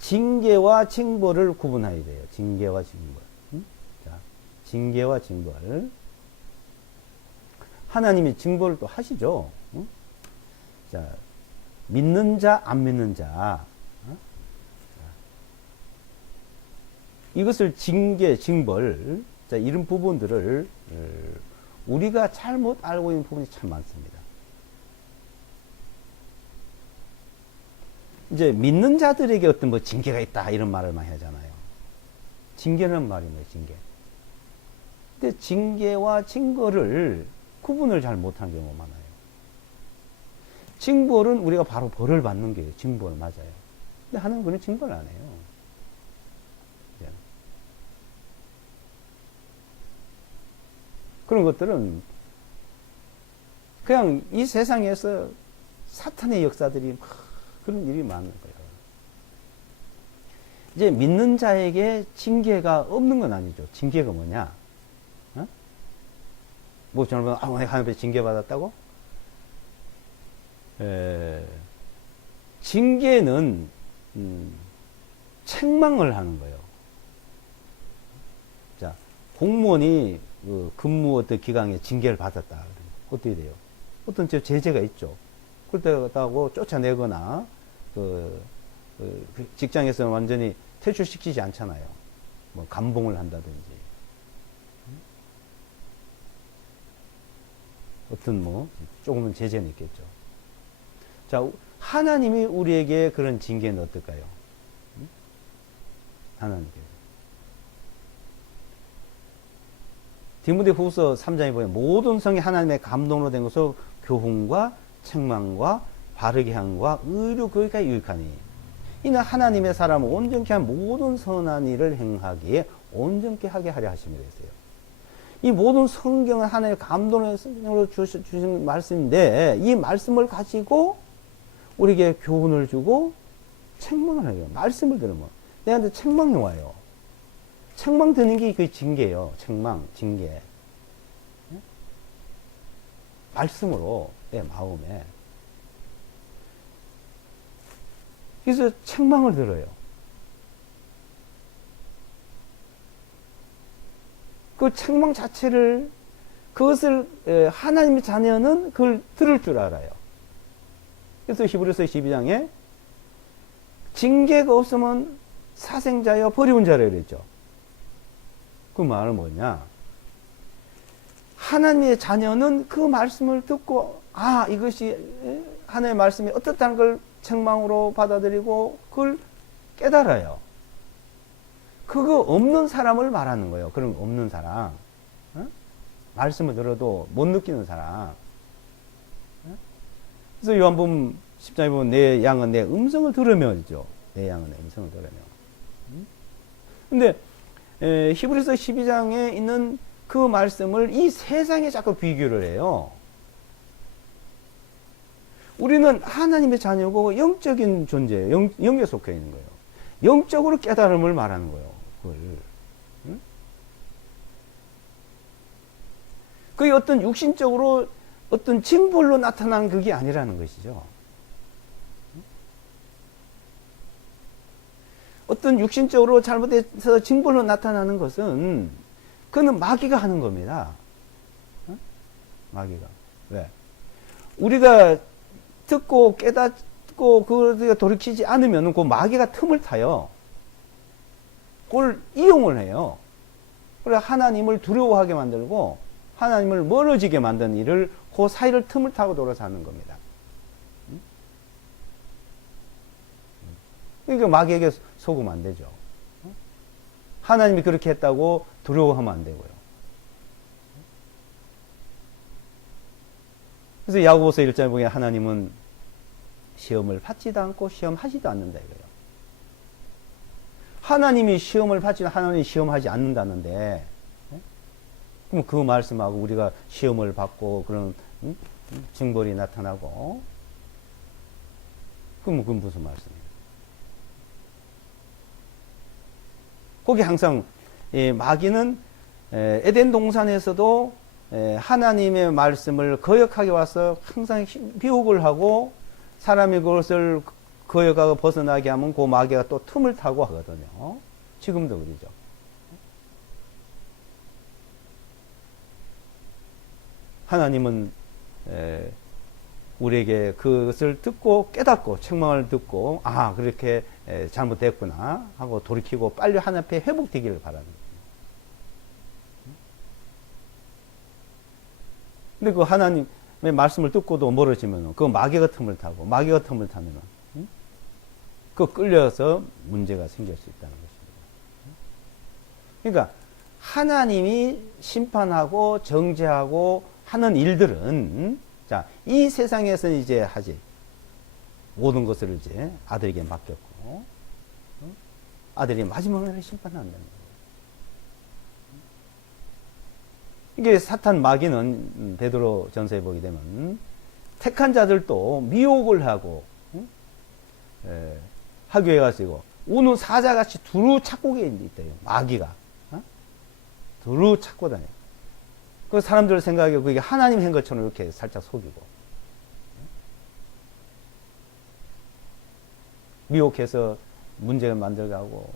징계와 징벌을 구분해야 돼요. 징계와 징벌. 자, 징계와 징벌. 하나님이 징벌을 또 하시죠. 자, 믿는 자, 안 믿는 자. 이것을 징계, 징벌, 자, 이런 부분들을 우리가 잘못 알고 있는 부분이 참 많습니다. 이제 믿는 자들에게 어떤 징계가 있다 이런 말을 많이 하잖아요. 징계는 말이 뭐예요, 징계. 근데 징계와 징벌을 구분을 잘 못하는 경우가 많아요. 징벌은 우리가 바로 벌을 받는 게 징벌 맞아요. 근데 하나님은 그런 징벌을 안 해요. 그런 것들은 그냥 이 세상에서 사탄의 역사들이 그런 일이 많은 거예요. 이제 믿는 자에게 징계가 없는 건 아니죠. 징계가 뭐냐? 저는 내가 하나님께 징계받았다고? 징계는 책망을 하는 거예요. 자, 공무원이 그 근무 어떤 기간에 징계를 받았다. 어떻게 돼요? 어떤 제재가 있죠. 그렇다고 쫓아내거나 그 직장에서 완전히 퇴출시키지 않잖아요. 뭐 감봉을 한다든지 어떤 뭐 조금은 제재는 있겠죠. 자, 하나님이 우리에게 그런 징계는 어떨까요? 하나님께. 디모데후서 3장에 보면 모든 성이 하나님의 감동으로 된 것으로 교훈과 책망과 바르게 함과 의로 그에게 유익하니 이는 하나님의 사람을 온전케 한 모든 선한 일을 행하기에 온전케 하게 하려 하심이라 했어요. 이 모든 성경은 하나님의 감동으로 주신 말씀인데 이 말씀을 가지고 우리에게 교훈을 주고 책망을 해요. 말씀을 들으면 내한테 책망이 와요. 책망 드는 게 그 징계예요. 책망, 징계. 말씀으로 내 마음에. 그래서 책망을 들어요. 그 책망 자체를 그것을 하나님의 자녀는 그걸 들을 줄 알아요. 그래서 히브리서 12장에 징계가 없으면 사생자여 버리운 자라 그랬죠. 그 말은 뭐냐? 하나님의 자녀는 그 말씀을 듣고 이것이 하나님의 말씀이 어떻다는 걸 책망으로 받아들이고 그걸 깨달아요. 그거 없는 사람을 말하는 거예요. 그런 없는 사람. 말씀을 들어도 못 느끼는 사람. 그래서 요한복음 10장에 보면 내 양은 내 음성을 들으며죠. 내 양은 내 음성을 들으며. 근데 히브리서 12장에 있는 그 말씀을 이 세상에 자꾸 비교를 해요. 우리는 하나님의 자녀고 영적인 존재예요. 영에 속해 있는 거예요. 영적으로 깨달음을 말하는 거예요. 그걸. 응? 그게 어떤 육신적으로 어떤 징벌로 나타난 그게 아니라는 것이죠. 어떤 육신적으로 잘못해서 징벌로 나타나는 것은 그는 마귀가 하는 겁니다. 마귀가. 왜? 우리가 듣고 깨닫고 그걸 돌이키지 않으면 그 마귀가 틈을 타요. 그걸 이용을 해요. 그래서 하나님을 두려워하게 만들고 하나님을 멀어지게 만드는 일을 그 사이를 틈을 타고 돌아서 하는 겁니다. 그러니까 마귀에게 속으면 안 되죠. 하나님이 그렇게 했다고 두려워하면 안 되고요. 그래서 야고보서 1장에 보면 하나님은 시험을 받지도 않고 시험하지도 않는다 이거예요. 하나님이 시험을 받지도 하나님이 시험하지 않는다는데 그럼 그 말씀하고 우리가 시험을 받고 그런 징벌이 나타나고 그럼 그건 무슨 말씀이에요? 거기 항상 마귀는 에덴 동산에서도 하나님의 말씀을 거역하게 와서 항상 비옥을 하고 사람이 그것을 거역하고 벗어나게 하면 그 마귀가 또 틈을 타고 하거든요. 지금도 그러죠. 하나님은 우리에게 그것을 듣고 깨닫고 책망을 듣고 그렇게 잘못됐구나 하고 돌이키고 빨리 하나님 앞에 회복되기를 바라는 거예요. 근데 그 하나님의 말씀을 듣고도 멀어지면 그 마귀가 틈을 타고 마귀가 틈을 타면 그 끌려서 문제가 생길 수 있다는 것입니다. 그러니까 하나님이 심판하고 정죄하고 하는 일들은 이 세상에서 이제 하지 모든 것을 이제 아들에게 맡겼고 아들이 마지막 날에 심판한다는 거예요. 이게 사탄 마귀는 베드로 전서에 보게 되면 택한 자들도 미혹을 하고 학교에 가시고 우는 사자같이 두루 찾고 있대요. 마귀가 두루 찾고 다녀요. 그 사람들 생각에 그게 하나님 한 것처럼 이렇게 살짝 속이고 미혹해서 문제를 만들고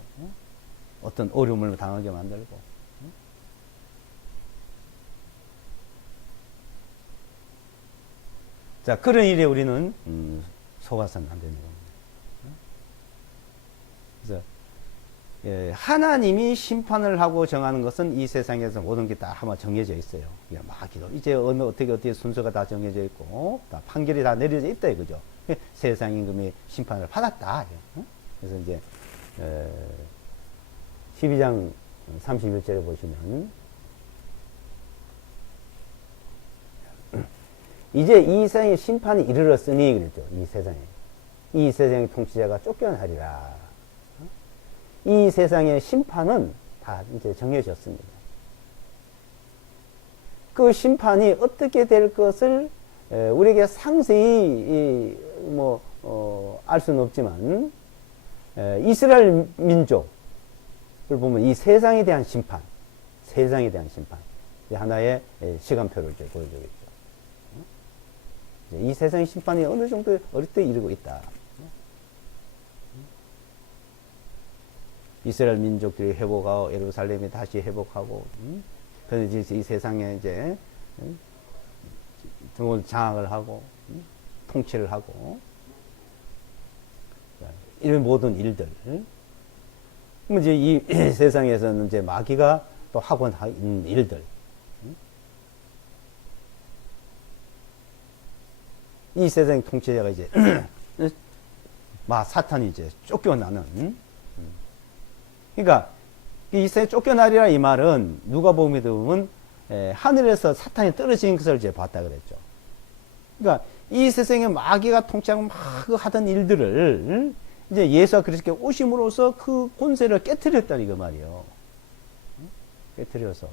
어떤 어려움을 당하게 만들고 자, 그런 일에 우리는 속아서는 안 되는 겁니다. 그래서 하나님이 심판을 하고 정하는 것은 이 세상에서 모든 게 다 아마 정해져 있어요. 마귀도 이제 어떻게 순서가 다 정해져 있고 다 판결이 다 내려져 있다 이거죠. 세상 임금이 심판을 받았다. 그래서 이제 12장 31절에 보시면 이제 이 세상에 심판이 이르렀으니 그랬죠. 이 세상에 이 세상의 통치자가 쫓겨나리라. 이 세상의 심판은 다 이제 정해졌습니다. 그 심판이 어떻게 될 것을 우리에게 상세히 알 수는 없지만 이스라엘 민족을 보면 이 세상에 대한 심판, 하나의 시간표를 이제 보여주겠죠. 이 세상의 심판이 어느 정도 어릴 때 이르고 있다. 이스라엘 민족들이 회복하고 예루살렘이 다시 회복하고 그래서 이제 이 세상에 이제 장악을 하고 통치를 하고 이런 모든 일들. 그럼 이제 이 세상에서는 이제 마귀가 또 하고 있는 일들. 이 세상의 통치자가 이제 사탄이 이제 쫓겨나는. 그러니까 이 세상에 쫓겨나리라 이 말은 누가복음에 보면 하늘에서 사탄이 떨어지는 것을 이제 봤다 그랬죠. 그러니까 이 세상에 마귀가 통치하고 막 하던 일들을 이제 예수가 그렇게 오심으로써 그 권세를 깨트렸다 이거 말이에요. 깨트려서.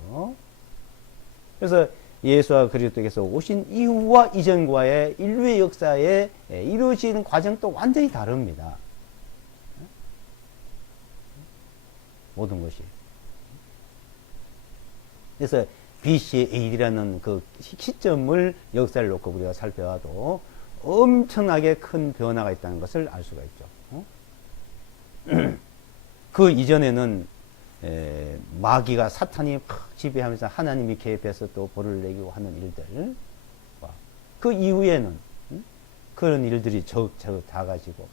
그래서 예수와 그리스도께서 오신 이후와 이전과의 인류의 역사에 이루어지는 과정도 완전히 다릅니다. 모든 것이. 그래서 BC AD라는 그 시점을 역사를 놓고 우리가 살펴봐도 엄청나게 큰 변화가 있다는 것을 알 수가 있죠. 그 이전에는 마귀가 사탄이 막 지배하면서 하나님이 개입해서 또 벌을 내기고 하는 일들. 그 이후에는 그런 일들이 적극적으로 다 가지고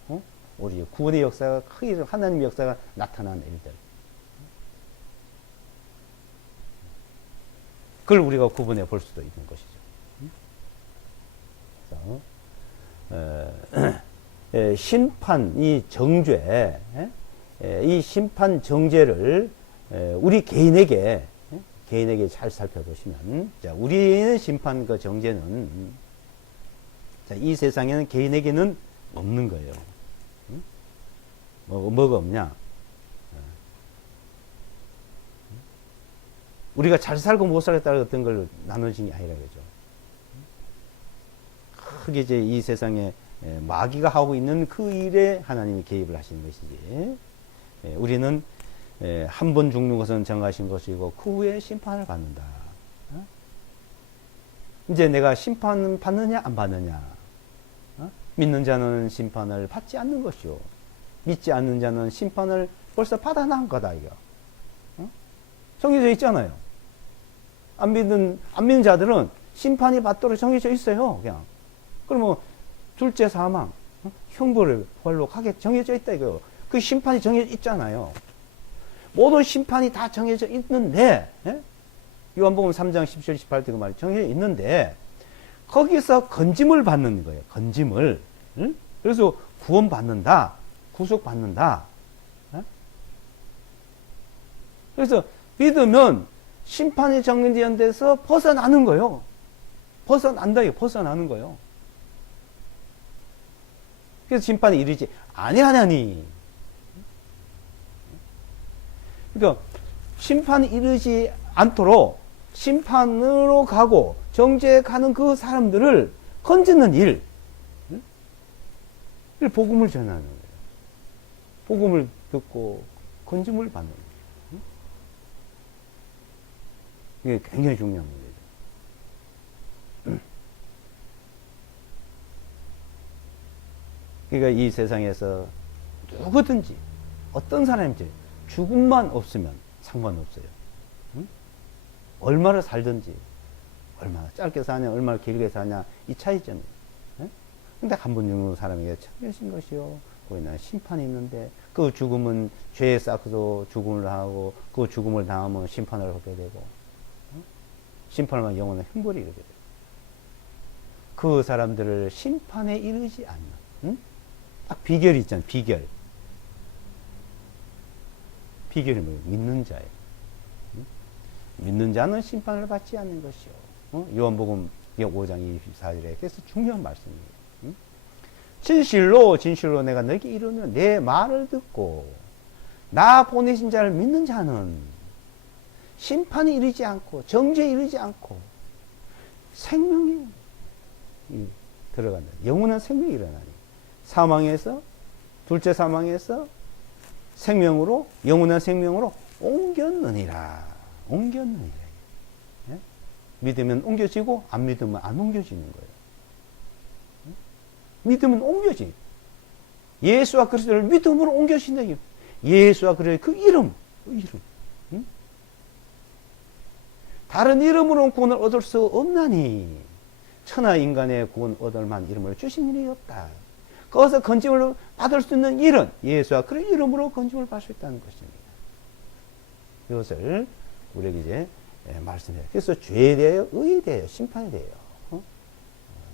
우리 구원의 역사가 크게 하나님의 역사가 나타나는 일들. 그걸 우리가 구분해 볼 수도 있는 것이죠. 그래서 심판, 이 정죄, 이 심판 정죄를 우리 개인에게 잘 살펴보시면, 자, 우리의 심판 그 정죄는 자, 이 세상에는 개인에게는 없는 거예요. 뭐가 없냐? 우리가 잘 살고 못 살겠다는 어떤 걸 나눠진 게 아니라 그죠. 크게 이제 이 세상에 마귀가 하고 있는 그 일에 하나님이 개입을 하시는 것이지. 우리는 한 번 죽는 것은 정하신 것이고 그 후에 심판을 받는다. 이제 내가 심판 받느냐 안 받느냐. 믿는 자는 심판을 받지 않는 것이요. 믿지 않는 자는 심판을 벌써 받아 나온 거다 이거. 정해져 있잖아요. 안 믿는 자들은 심판이 받도록 정해져 있어요. 그냥. 그러면 둘째 사망, 형벌을 벌로 가게 정해져 있다 이거요. 그 심판이 정해져 있잖아요. 모든 심판이 다 정해져 있는데, 요한복음 3장 17, 18절 그 말이 정해져 있는데, 거기서 건짐을 받는 거예요. 건짐을. 그래서 구원받는다. 구속받는다. 그래서 믿으면 심판이 정해진 데서 벗어나는 거예요. 벗어난다, 이거 벗어나는 거예요. 그래서 심판이 이르지 아니하냐니. 그러니까 심판이 이르지 않도록 심판으로 가고 정죄에 가는 그 사람들을 건지는 일. 복음을 전하는 거예요. 복음을 듣고 건짐을 받는 거예요. 이게 굉장히 중요한 문제죠. 그러니까 이 세상에서 누구든지 어떤 사람인지 죽음만 없으면 상관없어요. 얼마나 살든지 얼마나 짧게 사냐 얼마나 길게 사냐 이 차이점이에요. 근데 한 번 죽는 사람에게 천명신 것이요. 우리는 심판이 있는데 그 죽음은 죄에 쌓고도 죽음을 당하고 그 죽음을 당하면 심판을 하게 되고 심판을 하면 영원한 형벌이 이르게 돼요. 그 사람들을 심판에 이르지 않는 응? 딱 비결이 있잖아요. 비결이 뭐예요? 믿는 자예요. 응? 믿는 자는 심판을 받지 않는 것이요. 요한복음 5장 24절에 그래서 중요한 말씀이에요. 진실로 내가 너에게 이르면 내 말을 듣고 나 보내신 자를 믿는 자는 심판이 이르지 않고 정죄에 이르지 않고 생명이 들어간다. 영원한 생명이 일어나니 사망에서 둘째 사망에서 생명으로 영원한 생명으로 옮겼느니라. 예? 믿으면 옮겨지고 안 믿으면 안 옮겨지는 거예요. 믿으면 옮겨지. 예수와 그리스도를 믿음으로 옮겨진다. 예수와 그리스도의 그 이름. 응? 다른 이름으로는 구원을 얻을 수 없나니 천하 인간의 구원 얻을 만한 이름을 주신 일이 없다. 거기서 건짐을 받을 수 있는 일은 예수와 그리스도의 이름으로 건짐을 받을 수 있다는 것입니다. 이것을 우리에게 이제 말씀해요. 그래서 죄에 대하여, 의에 대하여, 심판에 대하여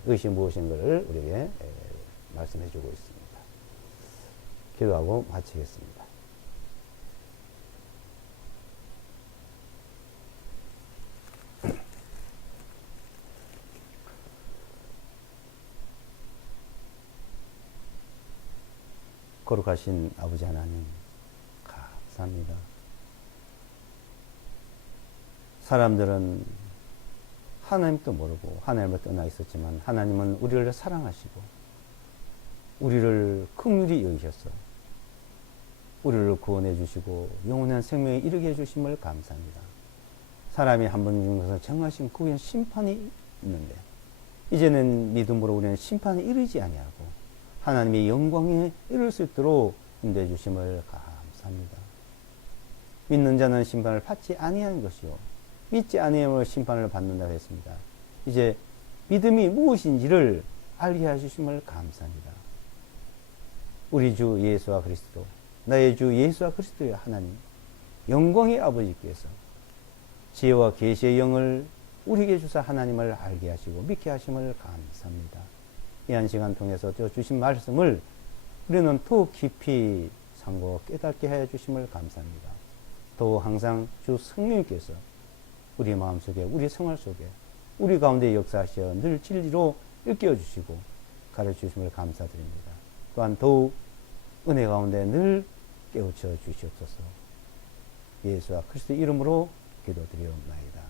의식 무엇인가를 우리에게 말씀해 주고 있습니다. 기도하고 마치겠습니다. 거룩하신 아버지 하나님, 감사합니다. 사람들은 하나님도 모르고 하나님을 떠나 있었지만 하나님은 우리를 사랑하시고 우리를 긍휼히 여기셔서 우리를 구원해 주시고 영원한 생명에 이르게 해 주심을 감사합니다. 사람이 한 번 죽는 것은 정하신 그의 심판이 있는데 이제는 믿음으로 우리는 심판에 이르지 아니하고 하나님의 영광에 이를 수 있도록 인도해 주심을 감사합니다. 믿는 자는 심판을 받지 아니하는 것이요 믿지 아니하면 심판을 받는다고 했습니다. 이제 믿음이 무엇인지를 알게 해주심을 감사합니다. 우리 주 예수와 그리스도, 나의 주 예수와 그리스도의 하나님, 영광의 아버지께서 지혜와 계시의 영을 우리에게 주사 하나님을 알게 하시고 믿게 하심을 감사합니다. 이 한 시간 통해서 주신 말씀을 우리는 더욱 깊이 상고 깨닫게 해 주심을 감사합니다. 또 항상 주 성령님께서 우리 마음속에, 우리 생활 속에, 우리 가운데 역사하셔 늘 진리로 일깨워 주시고 가르쳐 주심을 감사드립니다. 또한 더욱 은혜 가운데 늘 깨우쳐 주시옵소서. 예수와 그리스도 이름으로 기도드리옵나이다.